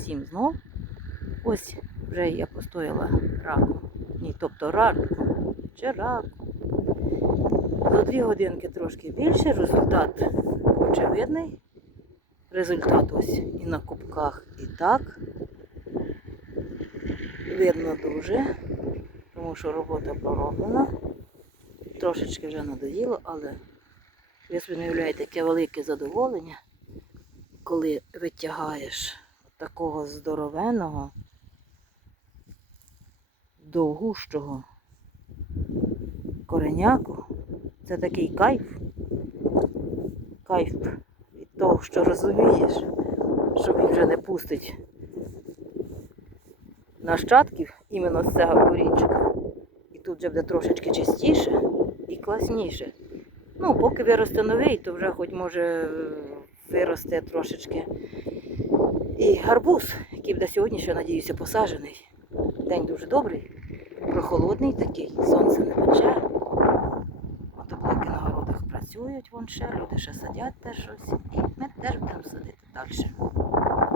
всім знов. Ось вже я постояла раком. Ні, тобто раком чи раком. За дві годинки трошки більше, результат очевидний. Результат ось і на кубках, і так. Видно дуже, тому що робота пророблена. Трошечки вже надоїло, але ви собі уявляєте, яке велике задоволення, коли витягаєш такого здоровеного, довгущого кореняку. Це такий кайф. Кайф від того, що розумієш, що він вже не пустить нащадків іменно з цього корінчика. І тут вже буде трошечки чистіше і класніше. Ну, поки виросте новий, то вже хоч може виросте трошечки і гарбуз, який буде сьогодні, ще надіюся, посаджений. День дуже добрий, прохолодний такий, сонце не пече. Мотоблоки на городах працюють, вон ще, люди ще садять теж щось. І ми теж будемо садити далі.